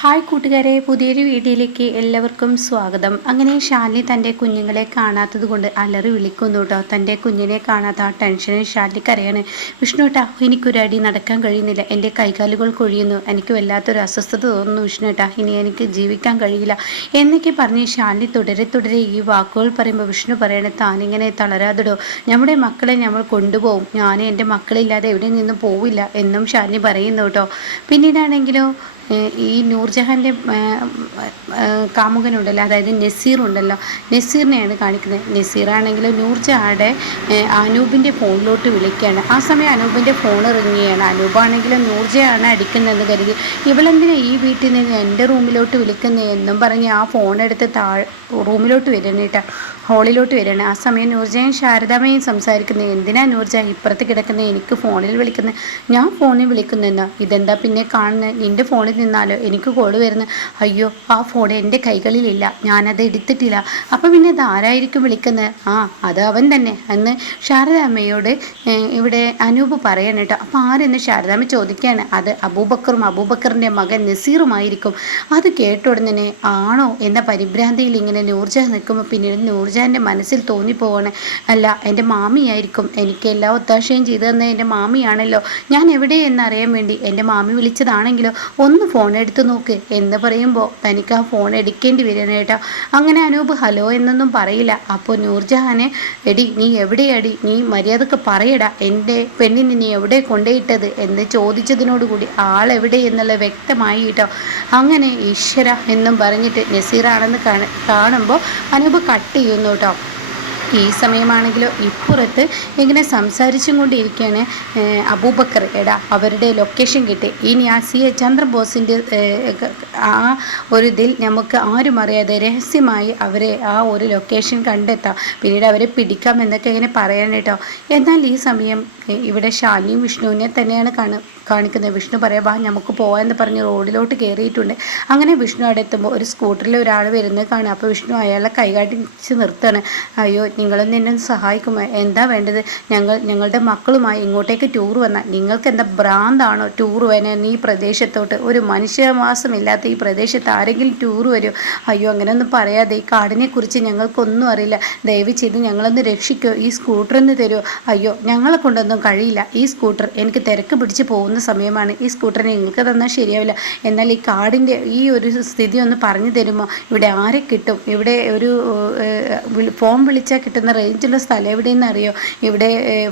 Hi കൂട്ടുകാരെ പുതിയൊരു വീഡിയോയിലേക്ക് എല്ലാവർക്കും സ്വാഗതം. അങ്ങനെ ഷാലിനി തന്റെ കുഞ്ഞുങ്ങളെ കാണാത്തത് കൊണ്ട് അലറി വിളിക്കുന്നു കേട്ടോ തന്റെ കുഞ്ഞിനെ കാണാത്ത ആ ടെൻഷനിൽ ഷാലിനിക്കറിയാണ് വിഷ്ണു ഏട്ടാ എനിക്കൊരു അടി നടക്കാൻ കഴിയുന്നില്ല. എന്റെ കൈകാലുകൾ കൊഴിയുന്നു. എനിക്ക് വല്ലാത്തൊരു അസ്വസ്ഥത തോന്നുന്നു വിഷ്ണു ഏട്ടാ. ഇനി എനിക്ക് ജീവിക്കാൻ കഴിയില്ല. എന്നൊക്കെ പറഞ്ഞ് ഷാലിനി തുടരെ തുടരെ ഈ വാക്കുകൾ പറയുമ്പോൾ വിഷ്ണു പറയണേ താനിങ്ങനെ തളരാതിടോ നമ്മുടെ മക്കളെ നമ്മൾ കൊണ്ടുപോകും. ഞാൻ എന്റെ മക്കളില്ലാതെ എവിടെ നിന്നും പോവില്ല എന്നും ഷാലിനി പറയുന്നു കേട്ടോ പിന്നീടാണെങ്കിലോ ഈ നൂർജഹാന്റെ കാമുകനുണ്ടല്ലോ അതായത് നസീർ ഉണ്ടല്ലോ നസീറിനെയാണ് കാണിക്കുന്നത്. നസീറാണെങ്കിൽ നൂർജഹാടെ അനൂപിന്റെ ഫോണിലോട്ട് വിളിക്കുകയാണ്. ആ സമയം അനൂപിന്റെ ഫോൺ ഇറങ്ങുകയാണ് അനൂപാണെങ്കിലും നൂർജയാണ് അടിക്കുന്നതെന്ന് കരുതി ഇവളെന്തിനാണ് ഈ വീട്ടിൽ നിന്ന് എന്റെ റൂമിലോട്ട് വിളിക്കുന്നത് എന്നും പറഞ്ഞ് ആ ഫോൺ എടുത്ത് താഴെ റൂമിലോട്ട് വരണേട്ടാ. ഹോളിലോട്ട് വരികയാണ്. ആ സമയം നൂർജയും ശാരദാമയും സംസാരിക്കുന്നത് എന്തിനാ നൂർജ ഇപ്പുറത്ത് കിടക്കുന്നത് എനിക്ക് ഫോണിൽ വിളിക്കുന്നത് ഞാൻ ഫോണിൽ വിളിക്കുന്നെന്നാ. ഇതെന്താ പിന്നെ കാണുന്നത് നിന്റെ ഫോണിൽ നിന്നാലോ? എനിക്ക് കോൾ വരുന്നത് അയ്യോ ആ ഫോൺ എന്റെ കൈകളിലില്ല. ഞാനത് എടുത്തിട്ടില്ല. അപ്പോൾ പിന്നെ അത് ആരായിരിക്കും വിളിക്കുന്നത് ആ അത് അവൻ തന്നെ. എന്ന് ശാരദാമ്മയോട് ഇവിടെ അനൂപ് പറയണം കേട്ടോ. അപ്പോൾ ആരെന്ന്? ശാരദാമ്മ ചോദിക്കുകയാണ്. അത് അബൂബക്കറും അബൂബക്കറിന്റെ മകൻ നസീറുമായിരിക്കും. അത് കേട്ട ഉടനെ ആണോ? എന്ന പരിഭ്രാന്തിയിൽ ഇങ്ങനെ നൂർജ നിൽക്കുമ്പോൾ പിന്നീട് നൂർജഹാന്റെ മനസ്സിൽ തോന്നിപ്പോവാണ്. അല്ല എന്റെ മാമിയായിരിക്കും എനിക്ക് എല്ലാ ഒത്താശയും ചെയ്തു തന്ന എന്റെ മാമിയാണല്ലോ. ഞാൻ എവിടെ എന്നറിയാൻ വേണ്ടി എന്റെ മാമി വിളിച്ചതാണെങ്കിലോ ഒന്ന് ഫോൺ എടുത്ത് നോക്ക്. എന്ന് പറയുമ്പോൾ തനിക്ക് ആ ഫോൺ എടുക്കേണ്ടി വരും കേട്ടോ. അങ്ങനെ അനൂപ് ഹലോ എന്നൊന്നും പറയില്ല. അപ്പോൾ നൂർജഹാനെ എടി നീ എവിടെയടി? നീ മര്യാദയ്ക്ക് പറയടാ. എന്റെ പെണ്ണിനെ നീ എവിടെ കൊണ്ടുപോയിട്ടത്? എന്ന് ചോദിച്ചതിനോടുകൂടി ആളെവിടെ എന്നുള്ളത് വ്യക്തമായി കേട്ടോ. അങ്ങനെ ഈശ്വര എന്നും പറഞ്ഞിട്ട് നസീറാണെന്ന് കാണ കാണുമ്പോൾ അനൂപ് കട്ട് ചെയ്യുന്നു. കേട്ടോ. ഈ സമയമാണെങ്കിലോ ഇപ്പുറത്ത് ഇങ്ങനെ സംസാരിച്ചും കൊണ്ടിരിക്കുകയാണ് അബൂബക്കർ. എടാ അവരുടെ ലൊക്കേഷൻ കിട്ടി. ഇനി ആ സി എ ചന്ദ്രബോസിന്റെ ആ ഒരു ഇതിൽ നമുക്ക് ആരും അറിയാതെ രഹസ്യമായി അവരെ ആ ഒരു ലൊക്കേഷൻ കണ്ടെത്താം. പിന്നീട് അവരെ പിടിക്കാം എന്നൊക്കെ ഇങ്ങനെ പറയാൻ കേട്ടോ. എന്നാൽ ഈ സമയം ഇവിടെ ഷാനിയും വിഷ്ണുവിനെ തന്നെയാണ് കാണു കാണിക്കുന്നത്. വിഷ്ണു പറയാം വാ നമുക്ക് പോകാമെന്ന് പറഞ്ഞ് റോഡിലോട്ട് കയറിയിട്ടുണ്ട്. അങ്ങനെ വിഷ്ണു അവിടെ എത്തുമ്പോൾ ഒരു സ്കൂട്ടറിൽ ഒരാൾ വരുന്നത് കാണും. അപ്പോൾ വിഷ്ണു അയാളെ കൈകാട്ടിച്ച് നിർത്തുകയാണ്. അയ്യോ നിങ്ങളൊന്ന് നിന്നെ സഹായിക്കുമോ എന്താ വേണ്ടത്? ഞങ്ങൾ ഞങ്ങളുടെ മക്കളുമായി ഇങ്ങോട്ടേക്ക് ടൂർ വന്നാൽ നിങ്ങൾക്ക് എന്താ ഭ്രാന്താണോ ടൂർ വരാൻ? ഈ പ്രദേശത്തോട്ട് ഒരു മനുഷ്യവാസമില്ലാത്ത ഈ പ്രദേശത്ത് ആരെങ്കിലും ടൂർ വരുമോ? അയ്യോ അങ്ങനെയൊന്നും പറയാതെ ഈ കാടിനെക്കുറിച്ച് ഞങ്ങൾക്കൊന്നും അറിയില്ല. ദയവ് ചെയ്ത് ഞങ്ങളൊന്ന് രക്ഷിക്കോ. ഈ സ്കൂട്ടർ ഒന്ന് തരുമോ? അയ്യോ ഞങ്ങളെ കൊണ്ടൊന്നും കഴിയില്ല. ഈ സ്കൂട്ടർ എനിക്ക് തിരക്ക് പിടിച്ച് പോകുന്ന സമയമാണ്. ഈ സ്കൂട്ടർ നിങ്ങൾക്ക് തന്നാൽ ശരിയാവില്ല. എന്നാൽ ഈ കാടിന്റെ ഈ ഒരു സ്ഥിതി ഒന്ന് പറഞ്ഞു തരുമോ? ഇവിടെ ആരെ കിട്ടും? ഇവിടെ ഒരു ഫോം വിളിച്ചാൽ കിട്ടുന്ന റേഞ്ചുള്ള സ്ഥലം എവിടെയെന്ന് അറിയോ ഇവിടെ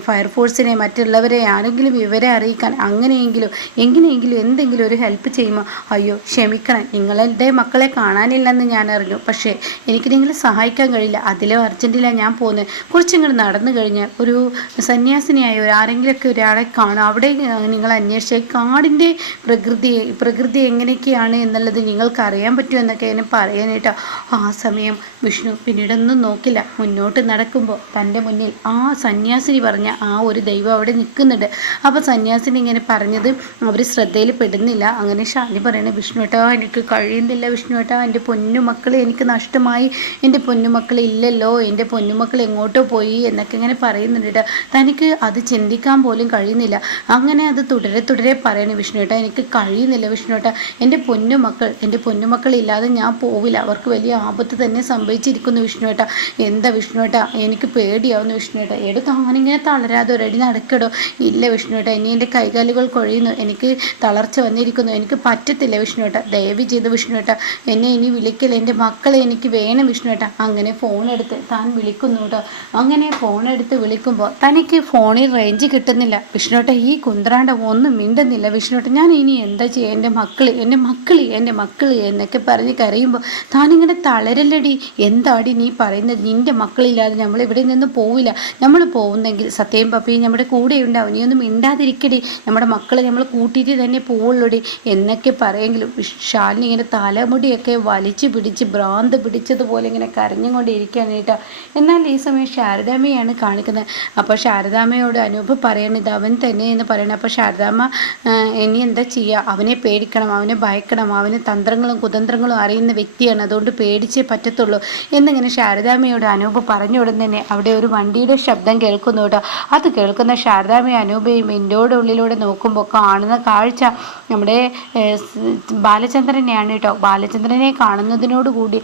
ഫയർഫോഴ്സിനെ മറ്റുള്ളവരെ ആരെങ്കിലും വിവരം അറിയിക്കാൻ അങ്ങനെയെങ്കിലും എങ്ങനെയെങ്കിലും എന്തെങ്കിലും ഒരു ഹെൽപ്പ് ചെയ്യുമോ അയ്യോ ക്ഷമിക്കണം നിങ്ങളുടെ മക്കളെ കാണാനില്ലെന്ന് ഞാൻ അറിഞ്ഞു. പക്ഷേ എനിക്ക് നിങ്ങളെ സഹായിക്കാൻ കഴിയില്ല. അതിലും അർജന്റിലാണ് ഞാൻ പോകുന്നത് കുറച്ചിങ്ങോട്ട് നടന്നു കഴിഞ്ഞാൽ ഒരു സന്യാസിനിയായ ഒരു ആരെങ്കിലുമൊക്കെ ഒരാളെ കാണും. അവിടെ നിങ്ങൾ അന്വേഷിച്ച കാടിന്റെ പ്രകൃതി പ്രകൃതി എങ്ങനെയൊക്കെയാണ് എന്നുള്ളത് നിങ്ങൾക്ക് അറിയാൻ പറ്റുമെന്നൊക്കെ എന്നെ പറയാനായിട്ട് ആ സമയം വിഷ്ണു പിന്നീടൊന്നും നോക്കില്ല. മുന്നോട്ട് നടക്കുമ്പോൾ തന്റെ മുന്നിൽ ആ സന്യാസിനി പറഞ്ഞ ആ ഒരു ദൈവം അവിടെ നിൽക്കുന്നുണ്ട്. അപ്പോൾ സന്യാസിനി ഇങ്ങനെ പറഞ്ഞത് അവർ ശ്രദ്ധയിൽ പെടുന്നില്ല. അങ്ങനെ ശാന്തി വിഷ്ണു ഏട്ടാ എനിക്ക് കഴിയുന്നില്ല. വിഷ്ണു ഏട്ടാ എന്റെ പൊന്നുമക്കൾ എനിക്ക് നഷ്ടമായി. എന്റെ പൊന്നുമക്കൾ ഇല്ലല്ലോ. എന്റെ പൊന്നുമക്കൾ എങ്ങോട്ടോ പോയി എന്നൊക്കെ ഇങ്ങനെ പറയുന്നുണ്ട് തനിക്ക് അത് ചിന്തിക്കാൻ പോലും കഴിയുന്നില്ല. അങ്ങനെ അത് തുടരെ തുടരെ പറയണേ ഏട്ടാ എനിക്ക് കഴിയുന്നില്ല വിഷ്ണു ഏട്ടാ എന്റെ പൊന്നുമക്കൾ എന്റെ പൊന്നുമക്കൾ ഇല്ലാതെ ഞാൻ പോവില്ല. അവർക്ക് വലിയ ആപത്ത് തന്നെ സംഭവിച്ചിരിക്കുന്നു വിഷ്ണു ഏട്ടാ എന്താ വിഷ്ണു ഏട്ടാ എനിക്ക് പേടിയാവുന്നു വിഷ്ണുട്ട എടു താനിങ്ങനെ തളരാതെ ഒരടി നടക്കടോ? ഇല്ല വിഷ്ണുട്ട ഇനി എന്റെ കൈകാലുകൾ കൊഴിയുന്നു. എനിക്ക് തളർച്ച വന്നിരിക്കുന്നു. എനിക്ക് പറ്റത്തില്ല വിഷ്ണുട്ട ദയവ് ചെയ്ത് വിഷ്ണുട്ട എന്നെ ഇനി വിളിക്കൽ എന്റെ മക്കളെ എനിക്ക് വേണം വിഷ്ണുട്ട അങ്ങനെ ഫോൺ എടുത്ത് താൻ വിളിക്കുന്നു കേട്ടോ. അങ്ങനെ ഫോൺ എടുത്ത് വിളിക്കുമ്പോൾ തനിക്ക് ഫോണിൽ റേഞ്ച് കിട്ടുന്നില്ല. വിഷ്ണുട്ട ഈ കുന്ത്രാണ്ട ഒന്നും മിണ്ടുന്നില്ല. വിഷ്ണുട്ട ഞാൻ ഇനി എന്താ ചെയ്യുക എന്റെ മക്കൾ എന്റെ മക്കൾ എന്റെ മക്കൾ എന്നൊക്കെ പറഞ്ഞ് കരയുമ്പോൾ താനിങ്ങനെ തളരല്ലടി. എന്താടി നീ പറയുന്നത്? നിന്റെ നിന്റെ മക്കളില്ലാതെ നമ്മൾ ഇവിടെ നിന്ന് പോവില്ല. നമ്മൾ പോകുന്നെങ്കിൽ സത്യം പപ്പിയും നമ്മുടെ കൂടെ ഉണ്ടാവും. നീ ഒന്നും മിണ്ടാതിരിക്കടി. നമ്മുടെ മക്കളെ നമ്മൾ കൂട്ടിയിട്ട് തന്നെ പോവുള്ളൂടി. എന്നൊക്കെ പറയെങ്കിലും ഷാലിന് ഇങ്ങനെ തലമുടിയൊക്കെ വലിച്ചു പിടിച്ച് ഭ്രാന്ത് പിടിച്ചതുപോലെ ഇങ്ങനെ കരഞ്ഞുകൊണ്ടിരിക്കുകയാണ് കേട്ടോ. എന്നാൽ ഈ സമയം ശാരദാമ്മയാണ് കാണിക്കുന്നത്. അപ്പോൾ ശാരദാമ്മയോട് അനൂപ് പറയണത് ഇത് അവൻ തന്നെ എന്ന് പറയണം. അപ്പോൾ ശാരദാമ്മ ഇനി എന്താ ചെയ്യുക അവനെ പേടിക്കണം അവനെ ഭയക്കണം. അവന് തന്ത്രങ്ങളും കുതന്ത്രങ്ങളും അറിയുന്ന വ്യക്തിയാണ്. അതുകൊണ്ട് പേടിച്ചേ പറ്റത്തുള്ളൂ. എന്നിങ്ങനെ ശാരദാമ്മയോട് അനൂപ് പറഞ്ഞ ഉടൻ തന്നെ അവിടെ ഒരു വണ്ടിയുടെ ശബ്ദം കേൾക്കുന്നു കേട്ടോ. അത് കേൾക്കുന്ന ശാരദാമയും അനൂപയും എന്റെ ഉള്ളിലൂടെ നോക്കുമ്പോൾ കാണുന്ന കാഴ്ച നമ്മുടെ ബാലചന്ദ്രനെയാണ് കേട്ടോ. ബാലചന്ദ്രനെ കാണുന്നതിനോടുകൂടി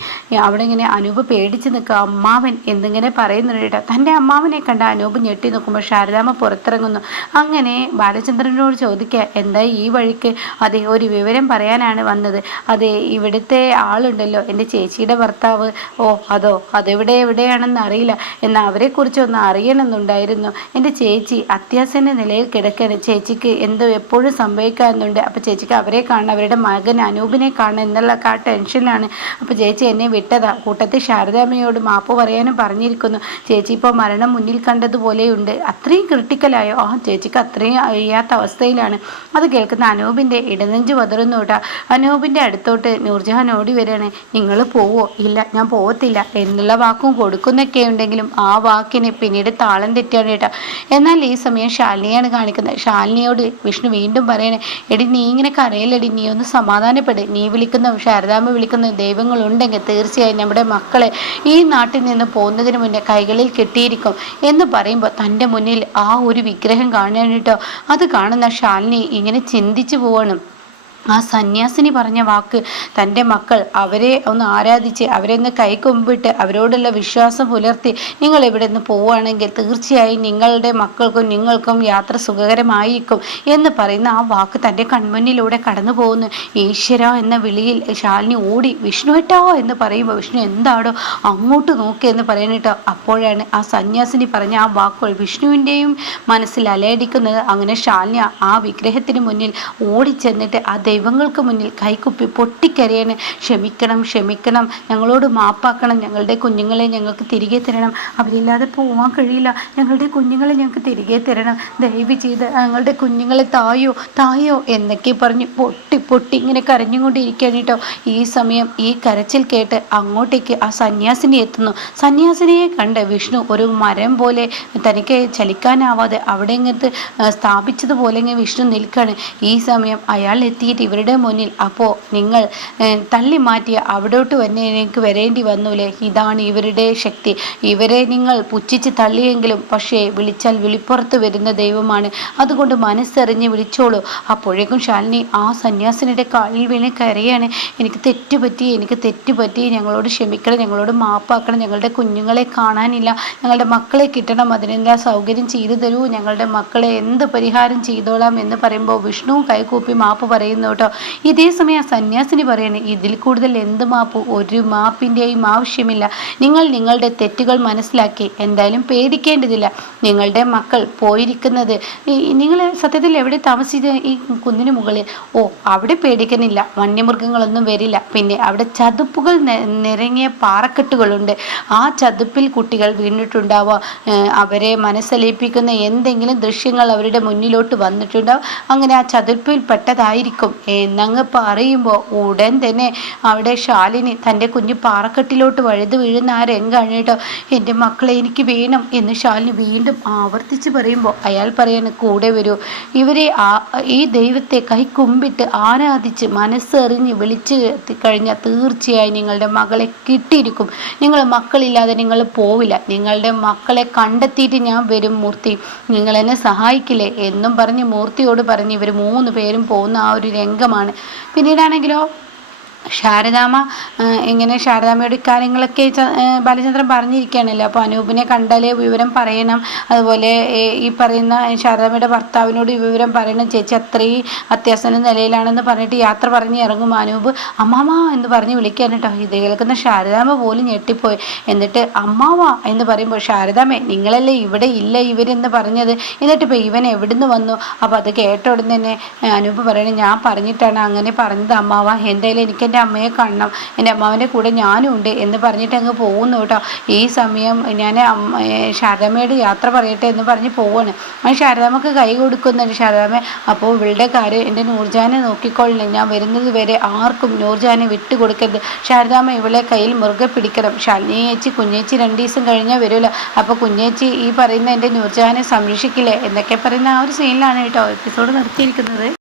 അവിടെ ഇങ്ങനെ അനൂപ് പേടിച്ച് നിൽക്കുക. അമ്മാവൻ എന്നിങ്ങനെ പറയുന്നുണ്ട് കേട്ടോ. തന്റെ അമ്മാവനെ കണ്ട അനൂപ് ഞെട്ടി നോക്കുമ്പോൾ ശാരദാമ പുറത്തിറങ്ങുന്നു. അങ്ങനെ ബാലചന്ദ്രനോട് ചോദിക്കുക എന്താ ഈ വഴിക്ക്? അതെ ഒരു വിവരം പറയാനാണ് വന്നത്. അതെ ഇവിടുത്തെ ആളുണ്ടല്ലോ എന്റെ ചേച്ചിയുടെ ഭർത്താവ്. ഓ അതോ അതെവിടെ എവിടെയാണെന്ന് അറിയില്ല. എന്നാൽ അവരെക്കുറിച്ച് ഒന്ന് അറിയണമെന്നുണ്ടായിരുന്നു. എന്റെ ചേച്ചി അത്യാസന്ന നിലയിൽ കിടക്കുകയാണ് ചേച്ചിക്ക് എന്തോ എപ്പോഴും സംഭവിക്കാറുണ്ട്. അപ്പോൾ ചേച്ചിക്ക് അവരെ കാണണം. അവരുടെ മകൻ അനൂപിനെ കാണണം എന്നുള്ള ആ ടെൻഷനിലാണ്. അപ്പോൾ ചേച്ചി എന്നെ വിട്ടതാ. കൂട്ടത്തിൽ ശാരദാമ്മയോട് മാപ്പ് പറയാനും പറഞ്ഞിരിക്കുന്നു. ചേച്ചി ഇപ്പോൾ മരണം മുന്നിൽ കണ്ടതുപോലെയുണ്ട്. അത്രയും ക്രിട്ടിക്കലായോ? ആ ചേച്ചിക്ക് അത്രയും അറിയാത്ത അവസ്ഥയിലാണ്. അത് കേൾക്കുന്ന അനൂപിന്റെ ഇടനെഞ്ച് വതറുന്നു കേട്ടോ. അനൂപിന്റെ അടുത്തോട്ട് നൂർജഹാൻ ഓടി വരികയാണ്. നിങ്ങൾ പോവോ? ഇല്ല ഞാൻ പോവത്തില്ല എന്നുള്ള വാക്കും കൊടുക്കുന്നൊക്കെ ഉണ്ടെങ്കിലും ആ വാക്കിന് പിന്നീട് താളം തെറ്റിയാണ് കേട്ടോ. എന്നാൽ ഈ സമയം ശാലിനിയാണ് കാണിക്കുന്നത്. ശാലിനിയോട് വിഷ്ണു വീണ്ടും പറയണേ എടി നീ ഇങ്ങനെ കരയിലടി നീ ഒന്ന് സമാധാനപ്പെട്. നീ വിളിക്കുന്ന ശാരദാമ്മ വിളിക്കുന്ന ദൈവങ്ങളുണ്ടെങ്കിൽ തീർച്ചയായും നമ്മുടെ മക്കളെ ഈ നാട്ടിൽ നിന്ന് പോകുന്നതിന് മുന്നേ കൈകളിൽ കെട്ടിയിരിക്കും. എന്ന് പറയുമ്പോൾ തന്റെ മുന്നിൽ ആ ഒരു വിഗ്രഹം കാണാനിട്ടോ അത് കാണുന്ന ശാലിനി ഇങ്ങനെ ചിന്തിച്ചു പോവാണ്. ആ സന്യാസിനി പറഞ്ഞ വാക്ക് തന്റെ മക്കൾ അവരെ ഒന്ന് ആരാധിച്ച് അവരെ ഒന്ന് കൈകൊമ്പിട്ട് അവരോടുള്ള വിശ്വാസം പുലർത്തി നിങ്ങൾ ഇവിടെ നിന്ന് പോവുകയാണെങ്കിൽ തീർച്ചയായും നിങ്ങളുടെ മക്കൾക്കും നിങ്ങൾക്കും യാത്ര സുഖകരമായിരിക്കും എന്ന് പറയുന്ന ആ വാക്ക് തന്റെ കൺമുന്നിലൂടെ കടന്നു പോകുന്നു. ഈശ്വര എന്ന വിളിയിൽ ശാലിനി ഓടി വിഷ്ണുവേട്ടാ എന്ന് പറയുമ്പോൾ വിഷ്ണു എന്താടോ അങ്ങോട്ട് നോക്കി എന്ന് പറയുന്നിട്ടോ അപ്പോഴാണ് ആ സന്യാസിനി പറഞ്ഞ ആ വാക്കുകൾ വിഷ്ണുവിന്റെയും മനസ്സിൽ അലയടിക്കുന്നത്. അങ്ങനെ ശാലിനി ആ വിഗ്രഹത്തിന് മുന്നിൽ ഓടിച്ചെന്നിട്ട് ആ ദൈവങ്ങൾക്ക് മുന്നിൽ കൈക്കുപ്പി പൊട്ടിക്കരയണേ. ക്ഷമിക്കണം ക്ഷമിക്കണം. ഞങ്ങളോട് മാപ്പാക്കണം. ഞങ്ങളുടെ കുഞ്ഞുങ്ങളെ ഞങ്ങൾക്ക് തിരികെ തരണം. അവരില്ലാതെ പോവാൻ കഴിയില്ല. ഞങ്ങളുടെ കുഞ്ഞുങ്ങളെ ഞങ്ങൾക്ക് തിരികെ തരണം. ദയവ് ചെയ്ത് ഞങ്ങളുടെ കുഞ്ഞുങ്ങളെ തായോ തായോ എന്നൊക്കെ പറഞ്ഞ് പൊട്ടി പൊട്ടി ഇങ്ങനെ കരഞ്ഞുകൊണ്ടിരിക്കുകയാണ് കേട്ടോ. ഈ സമയം ഈ കരച്ചിൽ കേട്ട് അങ്ങോട്ടേക്ക് ആ സന്യാസിനി എത്തുന്നു. സന്യാസിനിയെ കണ്ട് വിഷ്ണു ഒരു മരം പോലെ തനിക്ക് ചലിക്കാനാവാതെ അവിടെ ഇങ്ങനത്തെ സ്ഥാപിച്ചതുപോലെ ഇങ്ങനെ വിഷ്ണു നിൽക്കുകയാണ് ഈ സമയം അയാൾ എത്തിയിട്ട് ഇവരുടെ മുന്നിൽ. അപ്പോൾ നിങ്ങൾ തള്ളി മാറ്റി അവിടോട്ട് തന്നെ എനിക്ക് വരേണ്ടി വന്നൂലേ? ഇതാണ് ഇവരുടെ ശക്തി. ഇവരെ നിങ്ങൾ പുച്ഛിച്ച് തള്ളിയെങ്കിലും പക്ഷേ വിളിച്ചാൽ വിളിപ്പുറത്ത് വരുന്ന ദൈവമാണ്. അതുകൊണ്ട് മനസ്സറിഞ്ഞ് വിളിച്ചോളൂ. അപ്പോഴേക്കും ശാലിനി ആ സന്യാസിനിയുടെ കാലിൽ വീണ് കരയാണ്. എനിക്ക് തെറ്റുപറ്റി എനിക്ക് തെറ്റുപറ്റി. ഞങ്ങളോട് ക്ഷമിക്കണം ഞങ്ങളോട് മാപ്പാക്കണം. ഞങ്ങളുടെ കുഞ്ഞുങ്ങളെ കാണാനില്ല. ഞങ്ങളുടെ മക്കളെ കിട്ടണം. അതിനെന്താ സൗകര്യം ചെയ്തു തരൂ? ഞങ്ങളുടെ മക്കളെ എന്ത് പരിഹാരം ചെയ്തോളാം എന്ന് പറയുമ്പോൾ വിഷ്ണു കൈകൂപ്പി മാപ്പ് പറയുന്നു കേട്ടോ. ഇതേ സമയം സന്യാസിനി പറയുന്നത് ഇതിൽ കൂടുതൽ എന്ത് മാപ്പ്? ഒരു മാപ്പിന്റെയും ആവശ്യമില്ല. നിങ്ങൾ നിങ്ങളുടെ തെറ്റുകൾ മനസ്സിലാക്കി. എന്തായാലും പേടിക്കേണ്ടതില്ല. നിങ്ങളുടെ മക്കൾ പോയിരിക്കുന്നത് നിങ്ങൾ സത്യത്തിൽ എവിടെ താമസിച്ച ഈ കുന്നിന് മുകളിൽ? ഓ അവിടെ പേടിക്കുന്നില്ല വന്യമൃഗങ്ങളൊന്നും വരില്ല. പിന്നെ അവിടെ ചതുപ്പുകൾ നിറങ്ങിയ പാറക്കെട്ടുകളുണ്ട്. ആ ചതുപ്പിൽ കുട്ടികൾ വീണിട്ടുണ്ടാവുക അവരെ മനസ്സലിപ്പിക്കുന്ന എന്തെങ്കിലും ദൃശ്യങ്ങൾ അവരുടെ മുന്നിലോട്ട് വന്നിട്ടുണ്ടാവും. അങ്ങനെ ആ ചതുപ്പിൽ പെട്ടതായിരിക്കും. എന്നങ്ങ് പറയുമ്പോൾ ഉടൻ തന്നെ അവിടെ ശാലിനി തന്റെ കുഞ്ഞു പാറക്കെട്ടിലോട്ട് വഴുതു വീഴുന്ന ആ കേട്ടോ എന്റെ മക്കളെ എനിക്ക് വേണം എന്ന് ശാലിനി വീണ്ടും ആവർത്തിച്ച് പറയുമ്പോൾ അയാൾ പറയാണ് കൂടെ വരൂ. ഇവരെ ഈ ദൈവത്തെ കൈക്കുമ്പിട്ട് ആരാധിച്ച് മനസ്സെറിഞ്ഞ് വിളിച്ചു കഴിഞ്ഞാൽ തീർച്ചയായും നിങ്ങളുടെ മകളെ കിട്ടിയിരിക്കും. നിങ്ങൾ മക്കളില്ലാതെ നിങ്ങൾ പോവില്ല. നിങ്ങളുടെ മക്കളെ കണ്ടെത്തിയിട്ട് ഞാൻ വരും മൂർത്തി. നിങ്ങൾ എന്നെ സഹായിക്കില്ലേ? എന്നും പറഞ്ഞ് മൂർത്തിയോട് പറഞ്ഞ് ഇവർ മൂന്ന് പേരും പോകുന്ന ആ ഒരു രംഗമാണ് പിന്നീടാണെങ്കിലോ ശാരദാമ്മ ഇങ്ങനെ ശാരദാമ്മയുടെ കാര്യങ്ങളൊക്കെ ബാലചന്ദ്രൻ പറഞ്ഞിരിക്കുകയാണല്ലോ. അപ്പോൾ അനൂപിനെ കണ്ടാലേ വിവരം പറയണം. അതുപോലെ ഈ പറയുന്ന ശാരദാമ്മയുടെ ഭർത്താവിനോട് വിവരം പറയണം. ചേച്ചി അത്രയും അത്യാസന നിലയിലാണെന്ന് പറഞ്ഞിട്ട് യാത്ര പറഞ്ഞ് ഇറങ്ങും അനൂപ്. അമ്മാമ എന്ന് പറഞ്ഞ് വിളിക്കാൻ കേട്ടോ. ഇത് കേൾക്കുന്ന ശാരദാമ്മ പോലും ഞെട്ടിപ്പോയി. എന്നിട്ട് അമ്മാവ എന്ന് പറയുമ്പോൾ ശാരദാമ്മേ നിങ്ങളല്ലേ ഇവിടെ ഇല്ല ഇവരെന്ന് പറഞ്ഞത്? എന്നിട്ട് ഇപ്പോൾ ഇവൻ എവിടുന്ന് വന്നു? അപ്പോൾ അത് കേട്ട തന്നെ അനൂപ് പറയണേ ഞാൻ പറഞ്ഞിട്ടാണ് അങ്ങനെ പറഞ്ഞത് അമ്മാവ. എന്തായാലും എനിക്ക് എന്റെ അമ്മയെ കാണണം എന്റെ അമ്മാവന്റെ കൂടെ ഞാനും ഉണ്ട് എന്ന് പറഞ്ഞിട്ട് അങ്ങ് പോകുന്നു കേട്ടോ. ഈ സമയം ഞാൻ ശാരദാമ്മയോട് യാത്ര പറയട്ടെ എന്ന് പറഞ്ഞ് പോവാണ്. ഞാൻ ശാരദാമ്മക്ക് കൈ കൊടുക്കുന്നുണ്ട്. ശാരദാമ്മ അപ്പോൾ ഇവളുടെ കാര്യം എന്റെ നൂർജാനെ നോക്കിക്കൊള്ളണം. ഞാൻ വരുന്നത് വരെ ആർക്കും നൂർജാനെ വിട്ടു കൊടുക്കരുത്. ശാരദാമ്മ ഇവളെ കയ്യിൽ മുറുകെ പിടിക്കണം. ശനിയേച്ചി കുഞ്ഞേച്ചി രണ്ട് ദിവസം കഴിഞ്ഞാൽ വരുമല്ലോ അപ്പോൾ കുഞ്ഞേച്ചി ഈ പറയുന്ന എന്റെ നൂർജാനെ സംരക്ഷിക്കില്ലേ? എന്നൊക്കെ പറയുന്ന ആ ഒരു സീനിലാണ് കേട്ടോ എപ്പിസോഡ് നിർത്തിയിരിക്കുന്നത്.